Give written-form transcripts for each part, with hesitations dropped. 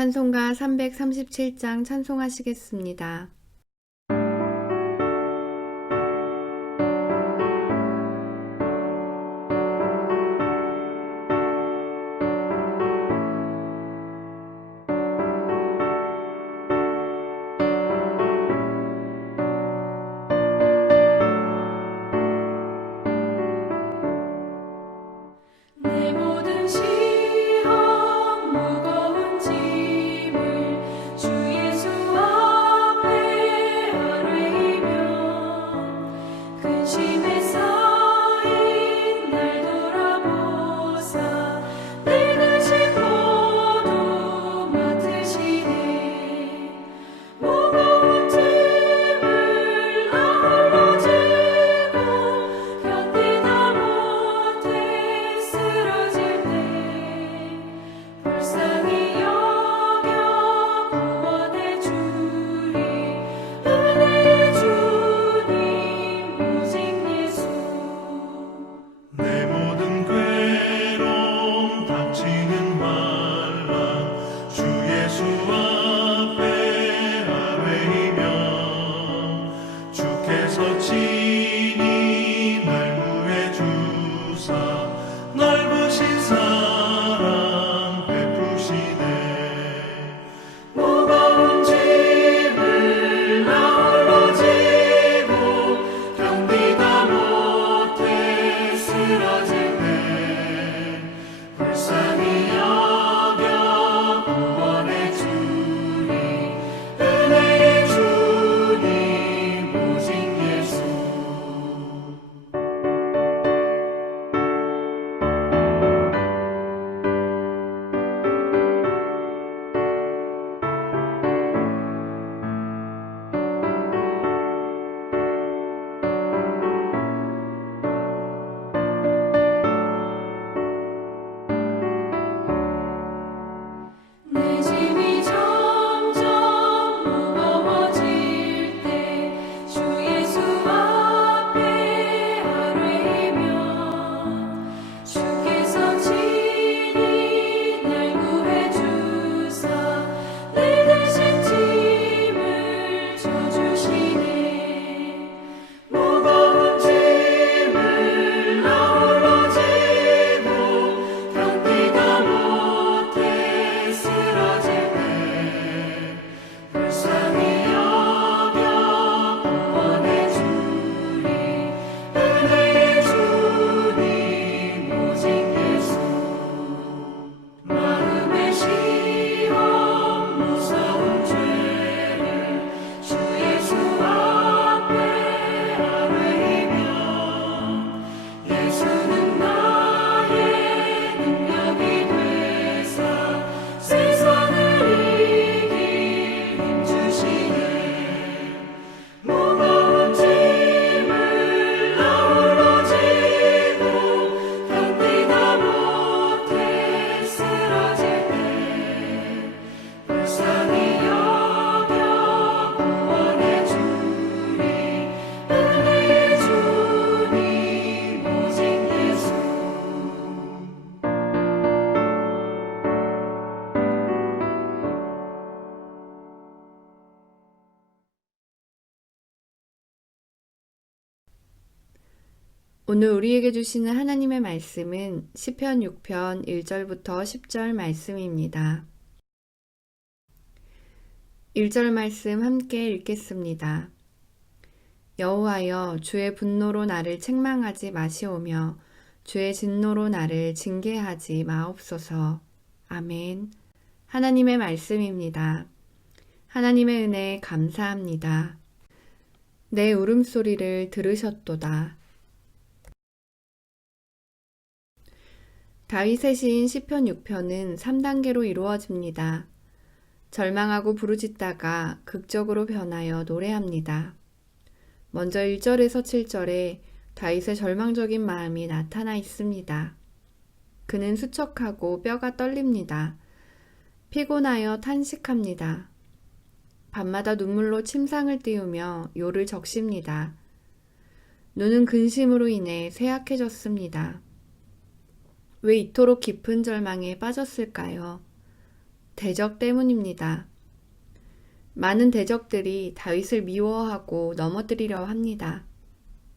찬송가 337장 찬송하시겠습니다. 내 모든 시험 무거운 짐을 주 예수 앞에 아뢰이며 근심에 쌓인 날 돌아보사 내 근심 모두 맡으시네 무거운 짐을 나 홀로 지고 견디다 못해 쓰러질 때 불쌍히 여겨 구원해 주리 은혜의 주님 오직 예수 내 모든 괴로움 닥치는 환난 주 예수 앞에 아뢰이며 주께서 친히 날 구해 주사 넓으신 사랑 베푸시네 무거운 짐을 나 홀로 지고 견디다 못해 쓰러질 때 불쌍히 여겨 구원해 주리 은혜의 주님 오직 예수 내 짐이 점점 무거워질 때 주 예수 앞에 아뢰이며 주께서 친히 날 구해 주사 내 대신 짐을 져주시네 무거운 짐을 나 홀로 지고 견디다 못해 쓰러질 때 불쌍히 여겨 구원해 주리 은혜의 주님 오직 예수 마음의 시험 무서운 죄를 주 예수 앞에 아뢰이며 예수는 나의 능력이 되사 세상을 이길 힘 주시네 무거운 짐을 나 홀로 지고 견디다 못해 쓰러질 때 불쌍히 여겨 구원해 주리 은혜의 주님 오직 예수 오늘 우리에게 주시는 하나님의 말씀은 시편 6편 1절부터 10절 말씀입니다. 1절 말씀 함께 읽겠습니다. 여호와여 주의 분노로 나를 책망하지 마시오며 주의 진노로 나를 징계하지 마옵소서. 아멘. 하나님의 말씀입니다. 하나님의 은혜 감사합니다. 내 울음소리를 들으셨도다. 다윗의 시인 시편 6편은 3단계로 이루어집니다. 절망하고 부르짖다가 극적으로 변하여 노래합니다. 먼저 1절에서 7절에 다윗의 절망적인 마음이 나타나 있습니다. 그는 수척하고 뼈가 떨립니다. 피곤하여 탄식합니다. 밤마다 눈물로 침상을 띄우며 요를 적십니다. 눈은 근심으로 인해 쇠약해졌습니다. 왜 이토록 깊은 절망에 빠졌을까요? 대적 때문입니다. 많은 대적들이 다윗을 미워하고 넘어뜨리려 합니다.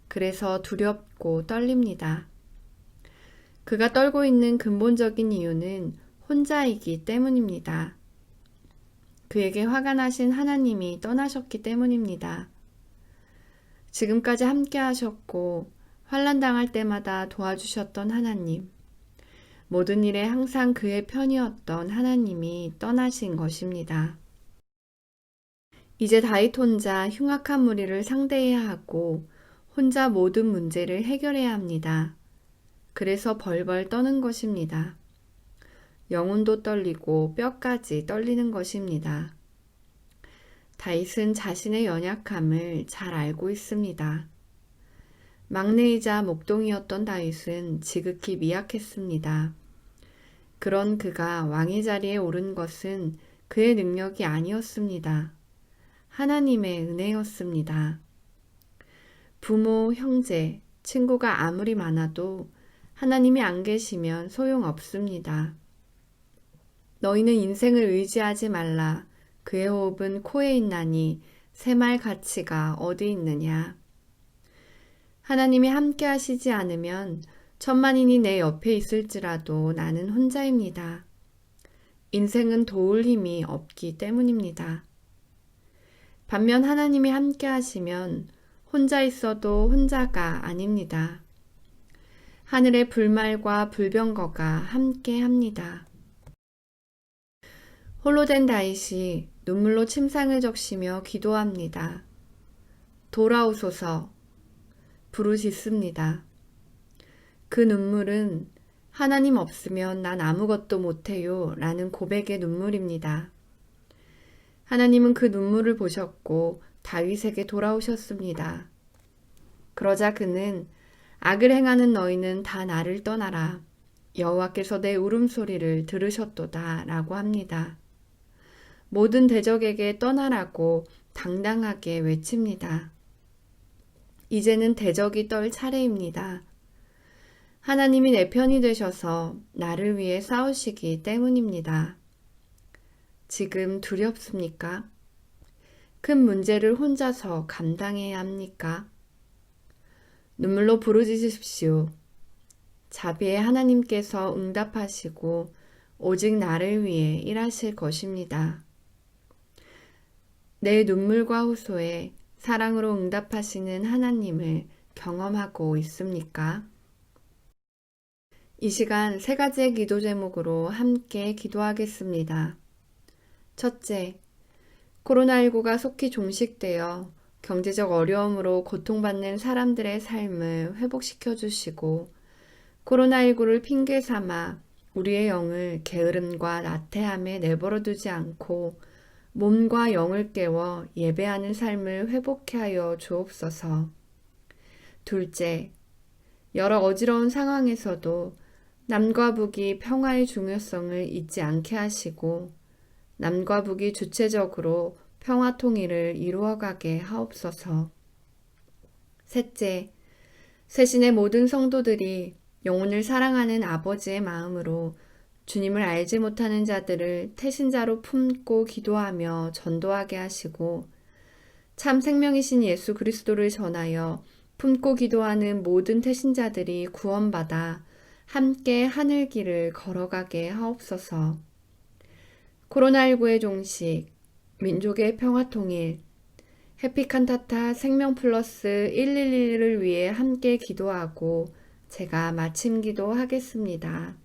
그래서 두렵고 떨립니다. 그가 떨고 있는 근본적인 이유는 혼자이기 때문입니다. 그에게 화가 나신 하나님이 떠나셨기 때문입니다. 지금까지 함께 하셨고 환난 당할 때마다 도와주셨던 하나님, 모든 일에 항상 그의 편이었던 하나님이 떠나신 것입니다. 이제 다윗 혼자 흉악한 무리를 상대해야 하고 혼자 모든 문제를 해결해야 합니다. 그래서 벌벌 떠는 것입니다. 영혼도 떨리고 뼈까지 떨리는 것입니다. 다윗은 자신의 연약함을 잘 알고 있습니다. 막내이자 목동이었던 다윗은 지극히 미약했습니다. 그런 그가 왕의 자리에 오른 것은 그의 능력이 아니었습니다. 하나님의 은혜였습니다. 부모, 형제, 친구가 아무리 많아도 하나님이 안 계시면 소용없습니다. 너희는 인생을 의지하지 말라. 그의 호흡은 코에 있나니 새말 가치가 어디 있느냐. 하나님이 함께 하시지 않으면 천만인이 내 옆에 있을지라도 나는 혼자입니다. 인생은 도울 힘이 없기 때문입니다. 반면 하나님이 함께 하시면 혼자 있어도 혼자가 아닙니다. 하늘의 불말과 불병거가 함께 합니다. 홀로 된 다윗이 눈물로 침상을 적시며 기도합니다. 돌아오소서 부르짖습니다. 그 눈물은 하나님 없으면 난 아무것도 못해요 라는 고백의 눈물입니다. 하나님은 그 눈물을 보셨고 다윗에게 돌아오셨습니다. 그러자 그는 악을 행하는 너희는 다 나를 떠나라. 여호와께서 내 울음소리를 들으셨도다 라고 합니다. 모든 대적에게 떠나라고 당당하게 외칩니다. 이제는 대적이 떨 차례입니다. 하나님이 내 편이 되셔서 나를 위해 싸우시기 때문입니다. 지금 두렵습니까? 큰 문제를 혼자서 감당해야 합니까? 눈물로 부르짖으십시오. 자비의 하나님께서 응답하시고 오직 나를 위해 일하실 것입니다. 내 눈물과 호소에 사랑으로 응답하시는 하나님을 경험하고 있습니까? 이 시간 세 가지의 기도 제목으로 함께 기도하겠습니다. 첫째, 코로나19가 속히 종식되어 경제적 어려움으로 고통받는 사람들의 삶을 회복시켜 주시고 코로나19를 핑계 삼아 우리의 영을 게으름과 나태함에 내버려 두지 않고 몸과 영을 깨워 예배하는 삶을 회복케 하여 주옵소서. 둘째, 여러 어지러운 상황에서도 남과 북이 평화의 중요성을 잊지 않게 하시고 남과 북이 주체적으로 평화 통일을 이루어가게 하옵소서. 셋째, 새신의 모든 성도들이 영혼을 사랑하는 아버지의 마음으로 주님을 알지 못하는 자들을 태신자로 품고 기도하며 전도하게 하시고 참 생명이신 예수 그리스도를 전하여 품고 기도하는 모든 태신자들이 구원받아 함께 하늘길을 걸어가게 하옵소서. 코로나19의 종식, 민족의 평화통일, 해피칸타타 생명플러스 111을 위해 함께 기도하고 제가 마침 기도하겠습니다.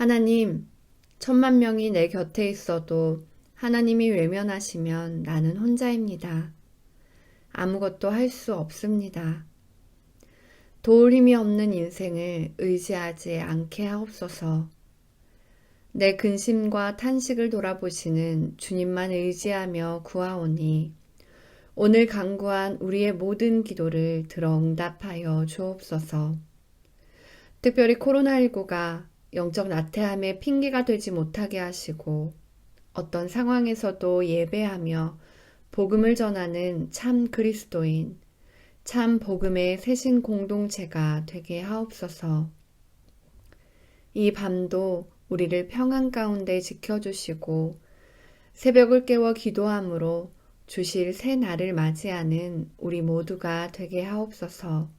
하나님, 1,000,000명이 내 곁에 있어도 하나님이 외면하시면 나는 혼자입니다. 아무것도 할 수 없습니다. 도울 힘이 없는 인생을 의지하지 않게 하옵소서. 내 근심과 탄식을 돌아보시는 주님만 의지하며 구하오니 오늘 간구한 우리의 모든 기도를 들어 응답하여 주옵소서. 특별히 코로나19가 영적 나태함의 핑계가 되지 못하게 하시고 어떤 상황에서도 예배하며 복음을 전하는 참 그리스도인, 참 복음의 새신 공동체가 되게 하옵소서. 이 밤도 우리를 평안 가운데 지켜주시고 새벽을 깨워 기도함으로 주실 새 날을 맞이하는 우리 모두가 되게 하옵소서.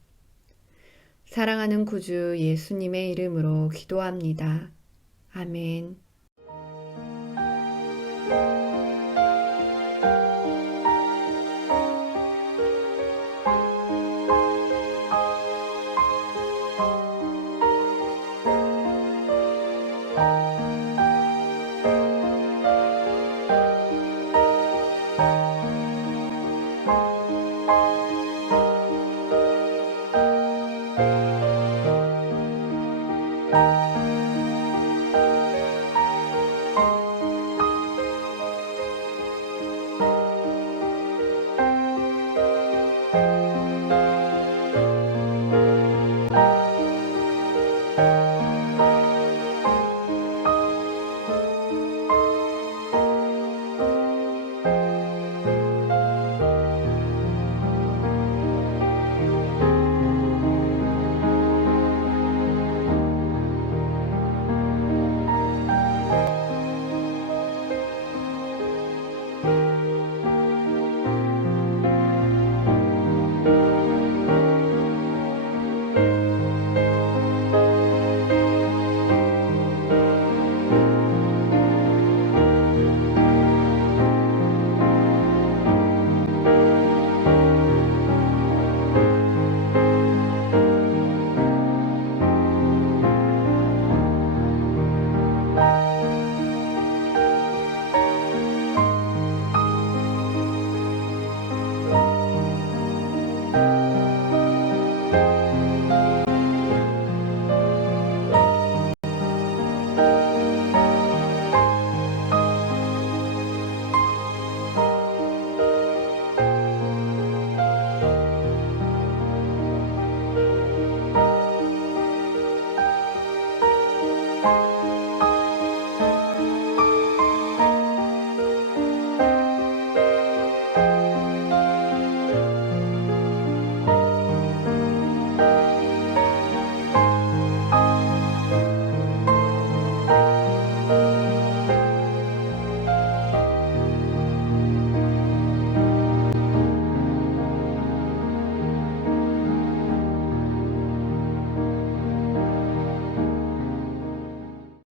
사랑하는 구주 예수님의 이름으로 기도합니다. 아멘.